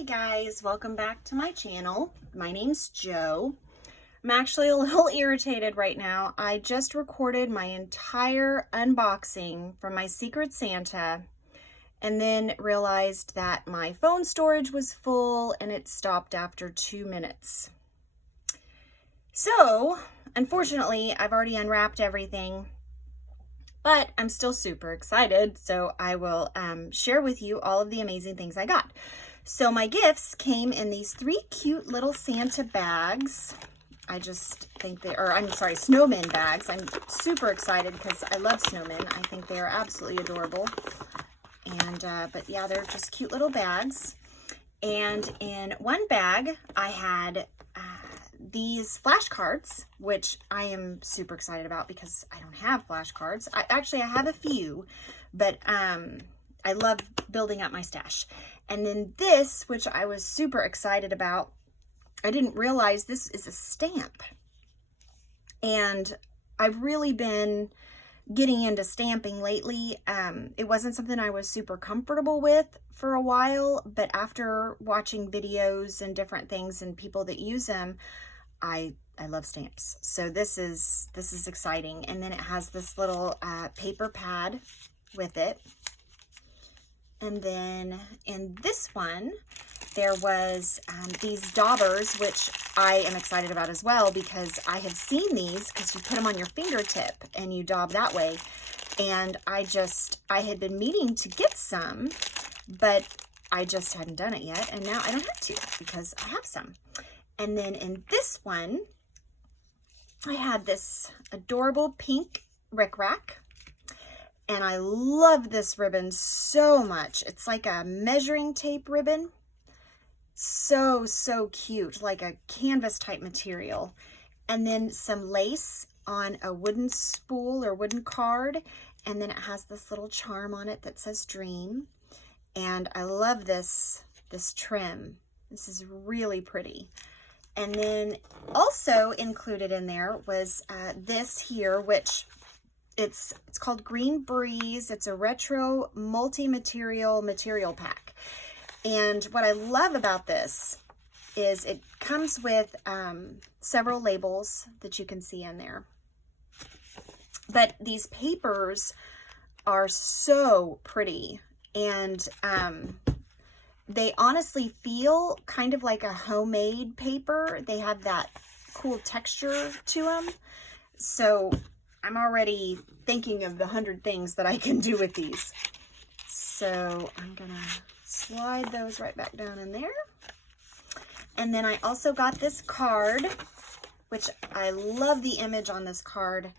Hi guys, welcome back to my channel. My name's Jo. I'm actually a little irritated right now. I just recorded my entire unboxing from my Secret Santa and then realized that my phone storage was full and it stopped after 2 minutes. So, unfortunately, I've already unwrapped everything, but I'm still super excited, so I will share with you all of the amazing things I got. So my gifts came in these 3 cute little Santa bags. I just think they are, snowman bags. I'm super excited because I love snowmen. I think they are absolutely adorable. And, but yeah, they're just cute little bags. And in one bag, I had these flashcards, which I am super excited about because I don't have flashcards. I have a few, but I love building up my stash. And then this, which I was super excited about, I didn't realize this is a stamp. And I've really been getting into stamping lately. It wasn't something I was super comfortable with for a while, but after watching videos and different things and people that use them, I love stamps. So this is exciting. And then it has this little paper pad with it. And then in this one, there was these daubers, which I am excited about as well because I have seen these because you put them on your fingertip and you daub that way. And I had been meaning to get some, but I just hadn't done it yet. And now I don't have to because I have some. And then in this one, I had this adorable pink rickrack. And I love this ribbon so much. It's like a measuring tape ribbon. So cute, like a canvas type material. And then some lace on a wooden spool or wooden card. And then it has this little charm on it that says dream. And I love this trim. This is really pretty. And then also included in there was this here, which it's called Green Breeze. It's a retro multi-material material pack. And what I love about this is it comes with several labels that you can see in there. But these papers are so pretty, and they honestly feel kind of like a homemade paper. They have that cool texture to them. So I'm already thinking of the 100 things that I can do with these. So I'm gonna slide those right back down in there. And then I also got this card, which I love the image on this card.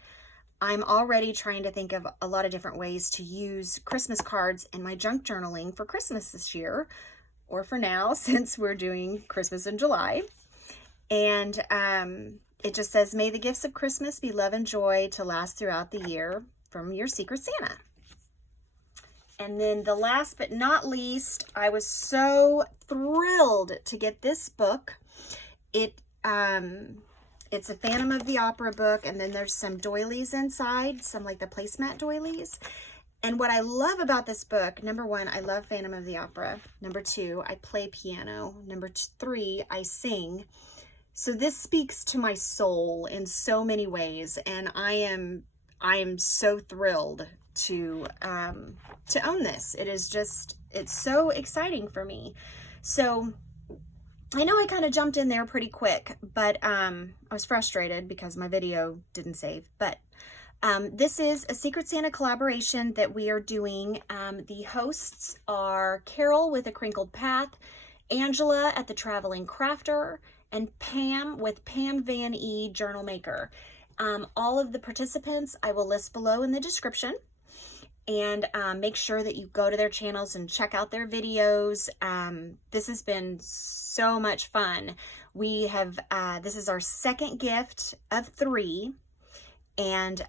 I'm already trying to think of a lot of different ways to use Christmas cards in my junk journaling for Christmas this year, or for now, since we're doing Christmas in July. And it just says, may the gifts of Christmas be love and joy to last throughout the year from your Secret Santa. And then the last but not least, I was so thrilled to get this book. It's a Phantom of the Opera book, and then there's some doilies inside, some like the placemat doilies. And what I love about this book, number 1, I love Phantom of the Opera. Number 2, I play piano. Number 3, I sing. So this speaks to my soul in so many ways, and I am so thrilled to own this. It's so exciting for me. So I know I kind of jumped in there pretty quick, but I was frustrated because my video didn't save. But this is a Secret Santa collaboration that we are doing. The hosts are Carol with A Crinkled Path, Angela at The Traveling Crafter, and Pam with Pam Van E Journal Maker. All of the participants I will list below in the description, and make sure that you go to their channels and check out their videos. This has been so much fun. We have, this is our second gift of 3, and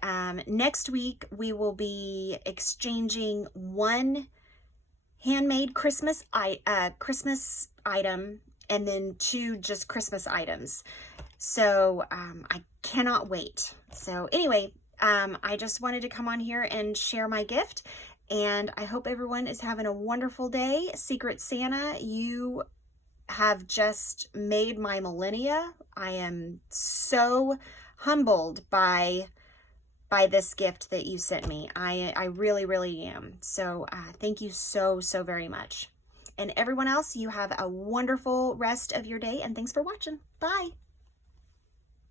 next week we will be exchanging 1 handmade Christmas item and then 2 just Christmas items. So I cannot wait. So anyway, I just wanted to come on here and share my gift, and I hope everyone is having a wonderful day. Secret Santa, you have just made my millennia. I am so humbled by this gift that you sent me. I really, really am. So thank you so, so very much. And everyone else, you have a wonderful rest of your day, and thanks for watching. Bye.